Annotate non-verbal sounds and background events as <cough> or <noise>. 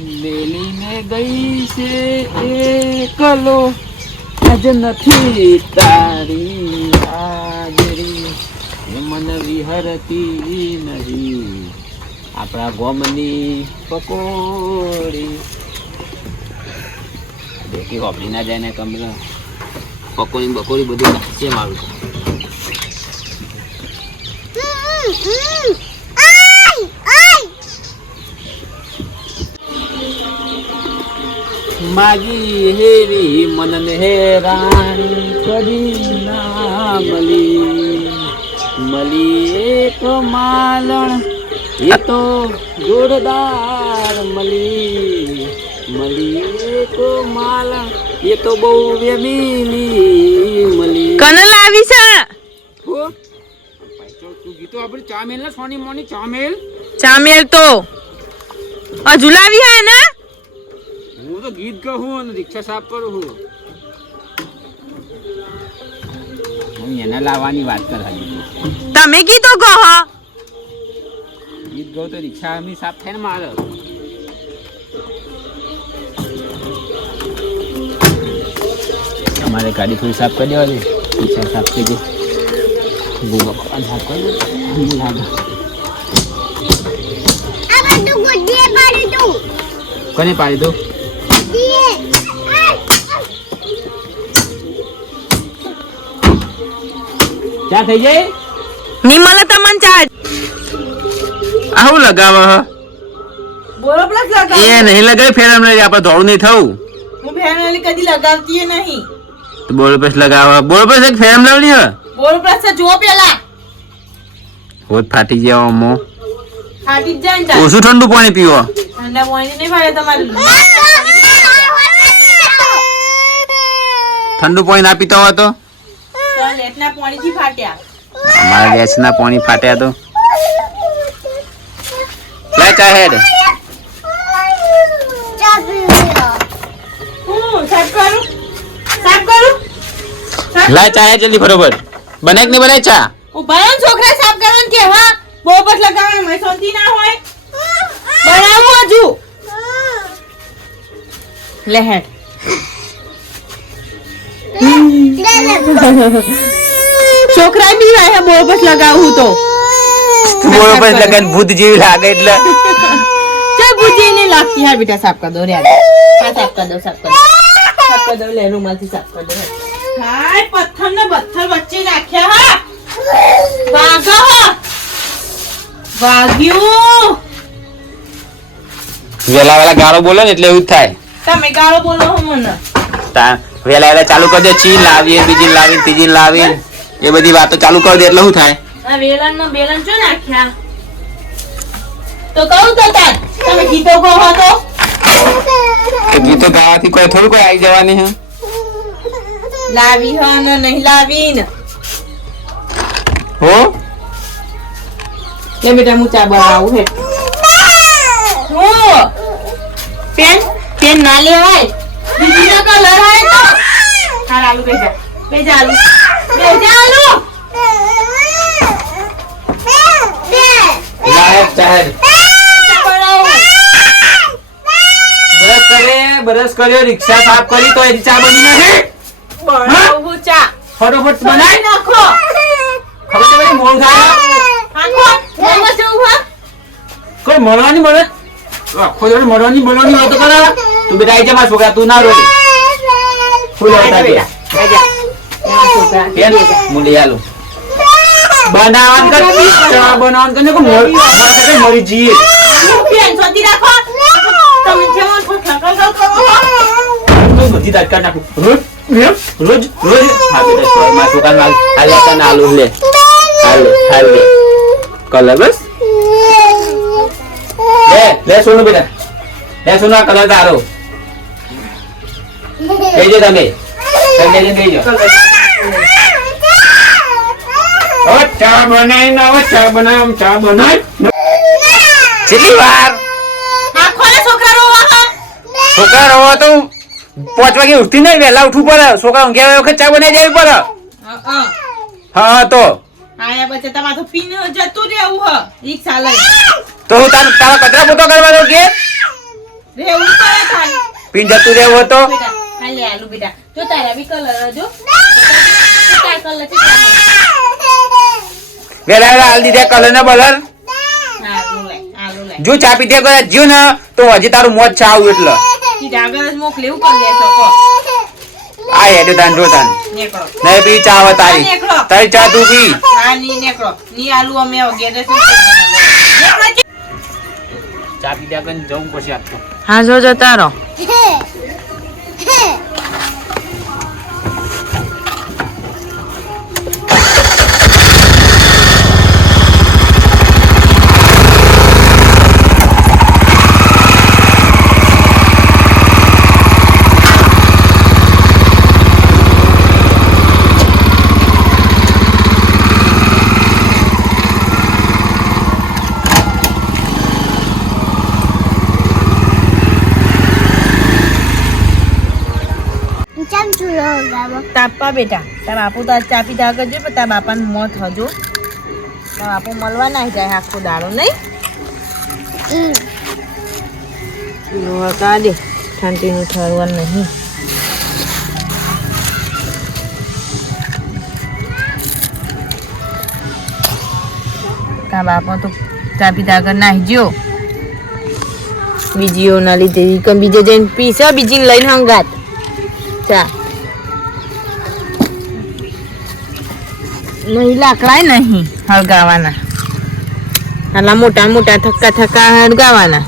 ભૂલીને ગઈ છે એકલો. આજ નથી તારી હાજરી. મન વિહરતી નહીં આપણા ગોમની પકોડી. દેખી હોપડી ના જાય ને કમલા. પકોડી બકોડી બધું નાખશે મારું માગી હેરી મનને હેરાન કરી ના મળી મળી એક માલણ એ તો જોરદાર મળી મળી એક માલણ એ તો બહુ વેમીલી મળી કને લાવી છે? તું ગીતો આપણે ચામેલ ને સોની મોની ચામેલ. ચામેલ તો. આ લાવી હે ને? હું તો ગીત કહું અને રિક્ષા સાફ કરું છું હું એને લાવવાની વાત કરાવી તમે કીધું કહો ગીત ગાઉં તો રિક્ષા એમની સાફ થાય ને મારે અમારે ગાડી થોડી સાફ કરી દેવાની રિક્ષા સાફ થઈ ગઈ ગોબા પપ્પા સાફ કરી દે હું લાગે કોને પાડી દઉં ચા થઈ જાય? નિમલ તમન ચા આવું લગાવે હ. બોલો પ્લસ લગાવ. એ નહીં લગાવી ફેર અમને આપણે ધોળું નહીં થવું. હું ફેરનલી કદી લગાવતી નહીં. તો બોલો પ્લસ લગાવે. બોલો પ્લસ એક ફેર લાવલી હ. બોલો પ્લસ જો પેલા. હોત ફાટી જાય અમો. ફાટી જાય ઓછું ઠંડુ પાણી પીવો. ઠંડા પાણી નહીં ફાડે તમારું. ઠંડુ પાણી ના પીતા હોય તો? અમારા ગેસ ના પાણી ફાટ્યા તો. લે ચા હેડ. હું સાફ કરું? સાફ કરું? લા ચા જલ્દી બરોબર. બને કે નહીં બને ચા? ઊભા છોકરા સાફ કરવાનું કે હા બહુ બસ લગાવવાનું હોય શાંતિ ના હોય. બનાવું હજુ. લે <laughs> છોકરા બી વાય બહુ બસ લગાવું તો. બોલો પેસ લગાવીને ભૂત જેવી લાગે એટલે. ચાલ બુજી ને લાગતી. હા બેટા સાફ કર દો રે હા સાફ કર દો સાફ કર દો. સાફ કર દો લે રૂમાલથી સાફ કર દો હાય પથ્થર ને પથ્થર વચ્ચે નાખ્યા હા? વાગો વાગ્યું વેલા વેલા ગાળો બોલો ને એટલે એવું થાય. તમે ગાળો બોલો હો મને. તા વેલા વેલા ચાલુ કરી દે ચી લાવીએ બીજી લાવીને ત્રીજી લાવીને. એ બધી વાતો ચાલુ કરી દે એટલે શું થાય? આ બેલણ ચો નાખ્યા? તો કહું તો તાર તમે ગીતો કહો તો? તો ગીતો ગાવાથી કોઈ થોડું કોઈ આવી જવાની હે? લાવી હ ને નહીં લાવી ને હો? કે બેટા હું ચા બનાવું હે. હું? પેન? પેન ના લેવાય? બીજી ના કલર હોય તો હાલ આલુ બેજા બેજા આલુ બેજા આલુ લાયક ચાહેર કરે કર્યો રિક્ષા સાફ કરી તો એની ચા બની નથી? બનાવું ચા. ફટોફટ બનાવી નાખો. ખબર છે બધી મોડું થાય હા કોઈ મળવાની મળે? આખો જોડે મળવાની મળવાની વાતો કરે. તું બેટા આઈ જા મારા છોકરા તું ના રોઈ. ફૂલ આવતા બેટા કર મરી આપણે મરી રાખો. તમે ખકલ કરો બધી દાટકા નાખું. રોજ રોજ રોજ હા બેટા સોયમાં તને આલુ લે હાલ હાલ કલર બસ. લે લે સોનું બેટા. લે સોનું કલર તારો. કહેજો તમે. તમે કહેજો. હવે ચા બનાવી ને હવે ચા બનાવ ચા બનાવ કેટલી વાર? આખો ને છોકરા રોવા હા. છોકરા રહો તો પાંચ વાગે ઉઠતી નહીં વહેલા ઉઠવું પડે. છોકરા ઊંઘ્યા વખત ચા બનાવી દેવી પડે. હા હા. તો. આયા પછી તમારે પીને જતું રહેવું હ. રિક્ષા લઈ. તો હું તાર તારા કચરા પોતો કરવાનો કે? રહેવું પડે ખાલી. પીન જતું રહેવું હતો લે આલુ બેટા. જો તારા બી કલર જો. તારા કલર છે વેલા વેલા હાલ દીધા કલર ને બલર આલુ લે, આલુ લે. જો ચા પીધે કરે જીવ ને તો હજી તારું મોત છે આવું એટલે. આગળ જ મોકલે, કરી દેશો, આ હેડે તાન જો તાન. નહીં પી ચા હવે તારી. તારી ચા તું પી. હા, ની નીકળો. ની આલુ અમે જશું, નીકળો ચા પીધા કરીને જવું પછી આજ તો હા જો જતા રહો. તાપા બેટા. તાર બાપુ તો આજ ચા પીધા આગળ જો તારા બાપાનું મોત હજો. તાર બાપુ મળવા ના જાય આખો દાડો નહીં? કાઢે ઠંડીનું ઠરવાનું નહીં. તારા બાપા તો ચા પીધા આગળ નાહી ગયો. બીજીઓના લીધે બીજે જઈને પીશે બીજીને લઈને હંગાત. ચા. નહીં લાકડાય નહીં હળગાવાના. આલા મોટા મોટા થક્કા થક્કા હળગાવાના.